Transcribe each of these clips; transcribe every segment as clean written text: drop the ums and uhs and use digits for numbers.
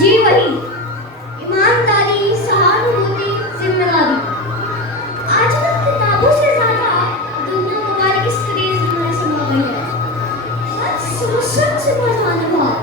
जी वही, ईमानदारी, सहानुभूति, जिम्मेदारी। आजकल किताबों से ज्यादा दुनिया मोबाइल की स्क्रीन में समा गई है। हर समस्या से समाधान है वहाँ,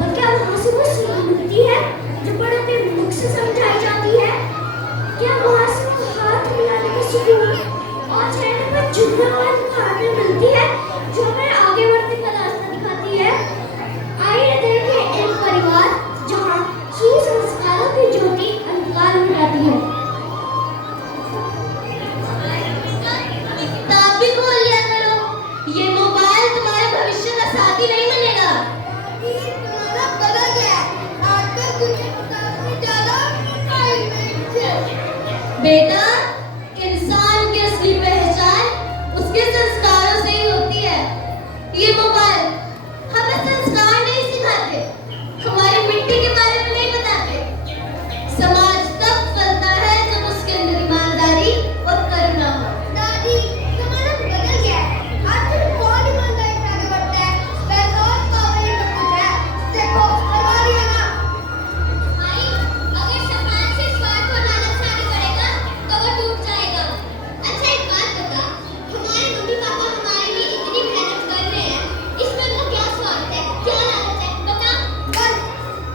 पर क्या वहाँ से वो सुलह मिलती है जो बड़े अपने मुख से समझाई जाती है? क्या वहाँ से वो हाथ मिलाने का सुकून और चेहरे पर झुर्रियों वाली मुस्कुराहट मिलती है जो हमें आगे बढ़ने का रास्ता दिखाती है? आइए देखें एक परिवार जहाँ सुसंस्कारों की ज्योति अंधकार में जाती है। किताब भी खोल लिया करो, ये मोबाइल तुम्हारे भविष्य का साथी नहीं बनेगा। तुम्हारा बदल गया है, आजकल दुनिया किताब से ज्यादा मोबाइल में है। बेटा, इंसान की असली पहचान उसके संस्कारों से ही होती है। ये मोबाइल हमें संस्कार नहीं सिखाते, हमारी मिट्टी के बारे में नहीं बताते। समाज तब फलता है जब उसके अंदर ईमानदारी और करुणा हो। दादी, तुम्हारा बदल गया है, आजकल कौन ईमानदारी से आगे बढ़ता है? पैसा और पावर ही सब कुछ है। देखो, हमारी है ना। भाई, अगर समाज से स्वार्थ और लालच से आगे बढ़ेगा तो वो टूट जाएगा। अच्छा, एक बात बता, हमारे मम्मी पापा हमारे लिए इतनी मेहनत कर रहे हैं, इसमें उनका क्या स्वार्थ है, क्या लालच है, बता। बस,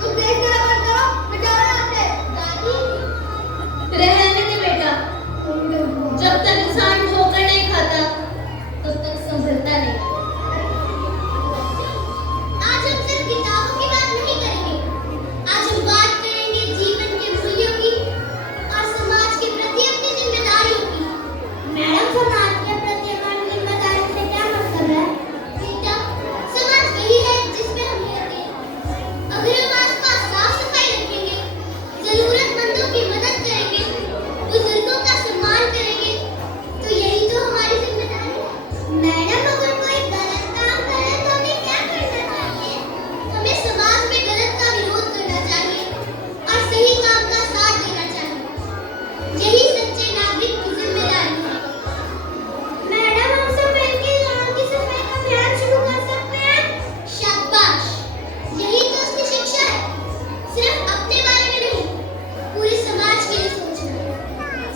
तुम देख कर आवाज करो, मैं जा रहा हूँ। दादी, रहने दे बेटा, जब तक इंसान ठोकर नहीं खाता तब तक संभलता नहीं। आज हम सिर्फ किताबों की बात नहीं करेंगे, आज हम बात करेंगे जीवन के मूल्यों की और समाज के प्रति अपनी जिम्मेदारियों की। मैडम, समाज के प्रति हमारी जिम्मेदारी से क्या मतलब है? बेटा, समाज वही है जिसमें हम रहते हैं। अगर हम आसपास साफ सफाई रखेंगे, जरूरतमंदों की मदद करेंगे, बुजुर्गों का सम्मान करेंगे, तो यही तो हमारी जिम्मेदारी है। मैडम, अगर कोई गलत काम करे तो हमें क्या करना चाहिए? हमें समाज में गलत का विरोध करना चाहिए और सही काम का साथ देना चाहिए। यही सच्चे नागरिक की जिम्मेदारी है। मैडम, हम सब मिलकर गांव की सफाई का अभियान शुरू कर सकते हैं। शाबाश, यही तो उसकी शिक्षा है। सिर्फ अपने बारे में नहीं, पूरे समाज के लिए सोचना।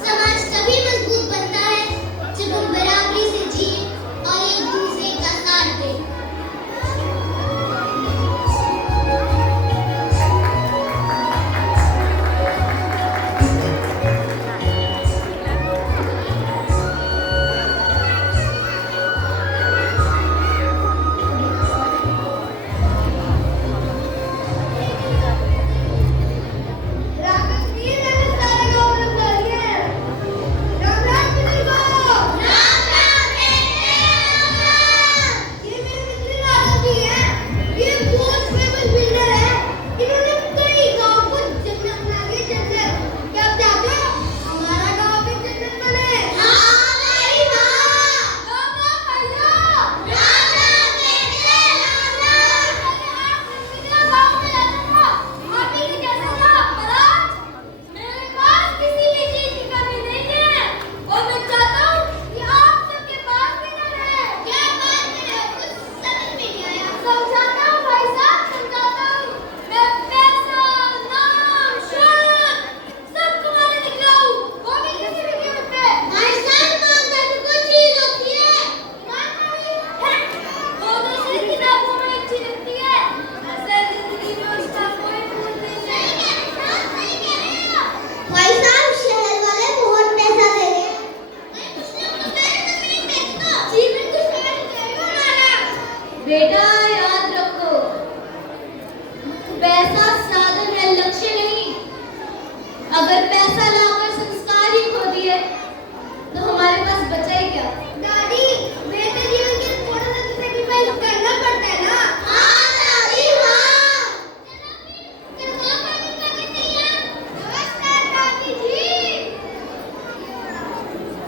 समाज तभी मजबूत बनता है जब हम बराबरी से जिए और एक दूसरे का साथ दें। राम जी, मैंने सारे गाँव में बुला लिया है। राम राम बुजुर्गों। ये मेरे मित्र राघव जी हैं। ये बहुत फेमस बिल्डर है। इन्होंने कई गाँव को जन्नत बना दी, जन्नत। क्या आप चाहते हो हमारा गाँव भी जन्नत बने? हाँ भाई, हाँ। राम राम भैया। राम राम बेटे, राम राम। मेरे गाँव में रहता था। आप ही के जैसा था, पर आज मेरे पास किसी भी चीज की कमी नहीं है और मैं चाहता हूँ कि आप सबके पास भी न रहे। क्या बात कर रहे हो? कुछ समझ में नहीं आया। समझाता हूँ भाई साहब, समझाता हूँ। मैं पैसा, नाम, शोहरत सब तुम्हारे दिखलाऊं, वो भी किसी भी कीमत पे। भाई साहब, ईमानदारी कोई चीज होती है। ईमानदारी है, वो तो सिर्फ किताबों में अच्छी लगती है, असल जिंदगी में उसका कोई मूल नहीं है। सही कह रहे हो। भाई साहब, शहर वाले बहुत पैसा दे रहे हैं। भाई, कुछ लोग तो कह रहे थे मेरी बेच दो। जी बिल्कुल समझ गए हो नाना। बेटा, याद रखो, पैसा साधन है, लक्ष्य नहीं। अगर पैसा लाकर संस्कार ही खो दिए तो हमारे पास बचा ही क्या? दादी, बेहतर जीवन के लिए थोड़ा सा तो सेक्रीफाइस करना पड़ता है ना। हाँ दादी, हाँ। चलो फिर, करवा पानी करने तैयार। नमस्कार दादी जी।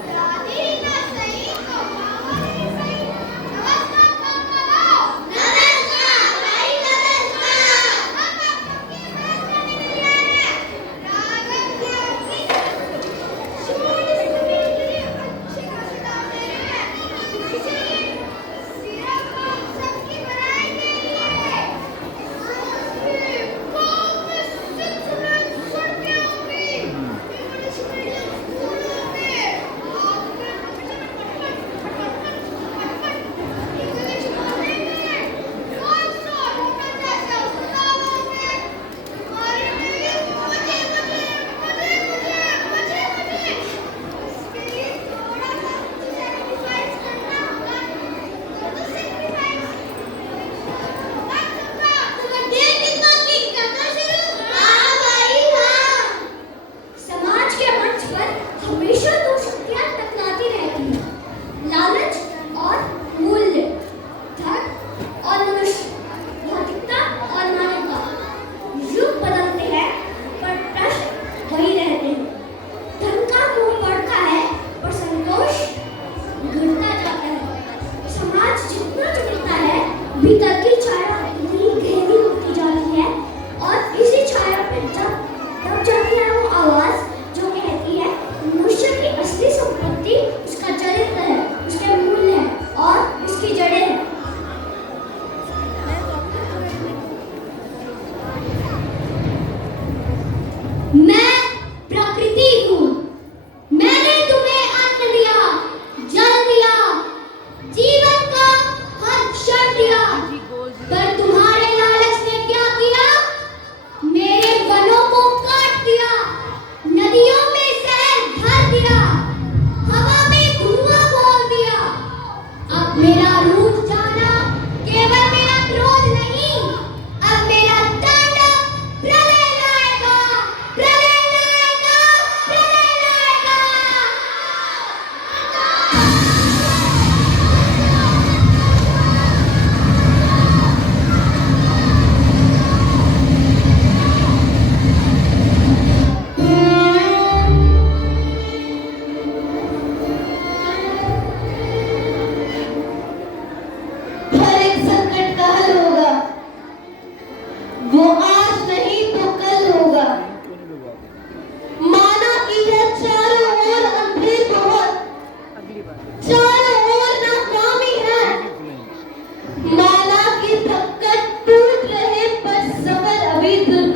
दादी ना सही तो मामा भी सही। नमस्कार मामा। नमस्कार भाई, नमस्कार। हम आपकी मदद करने के लिए आए हैं। राघव जी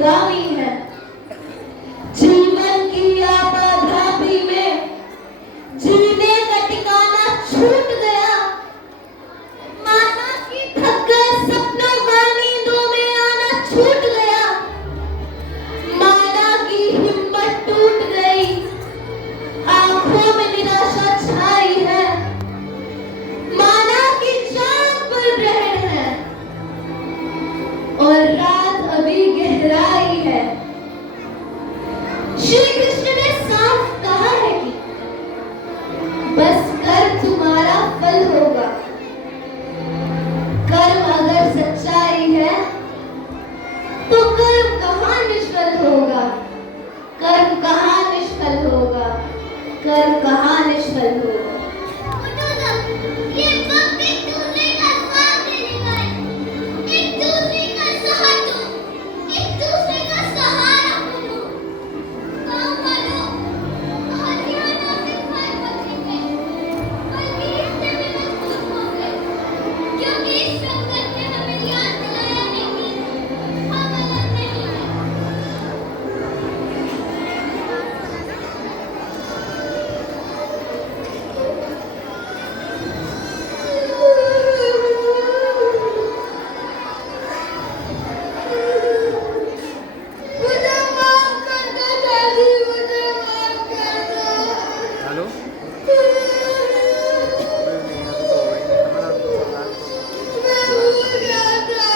गामी है। जीवन की आपाधापी में जीने का ठिकाना छूट गया। माना कि थक गए सपनों का नींदों में आना छूट गया। माना कि हिम्मत टूट गई, आंखों में निराशा छाई है। माना कि चांद पर ग्रहण है और रात अभी गहराई है। श्री कृष्ण ने साफ कहा है कि बस कर्म तुम्हारा फल होगा। कर्म अगर सच्चाई है तो कर्म कहाँ निष्फल होगा। कर्म कहाँ निष्फल होगा। कर्म कहाँ निष्फल होगा। ये वक्त एक दूसरे का साथ देने का है, एक दूसरे का साथ दो, एक दूसरे का सहारा बनो। काम वालों, हथियार ना सिर्फ हर बच्चे में, बल्कि रिश्ते में मजबूत हो गए, क्योंकि इस संकट ने हमें याद दिलाया है कि हम अलग नहीं हैं। मुझे माफ कर दो दादी, मुझे माफ कर दो। हेलो मैं भूल गया था।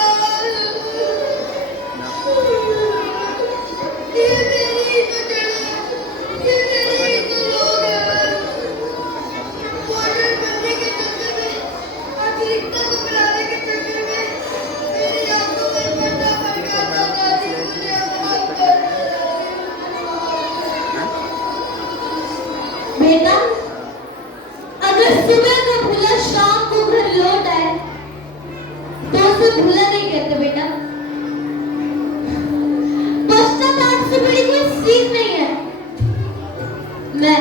ये मेरी ही तो जड़ है, ये मेरे ही तो लोग हैं। मॉडर्न बनने के चक्कर में, आधुनिकता को बनाने के चक्कर में मेरी आंखों पर पर्दा पड़ गया था दादी, मुझे माफ कर दो दादी। बेटा, अगर सुबह का भूला शाम को घर लौट आए तो उसे भूला नहीं कहते बेटा। पश्चाताप से बड़ी कोई सीख नहीं है। मैं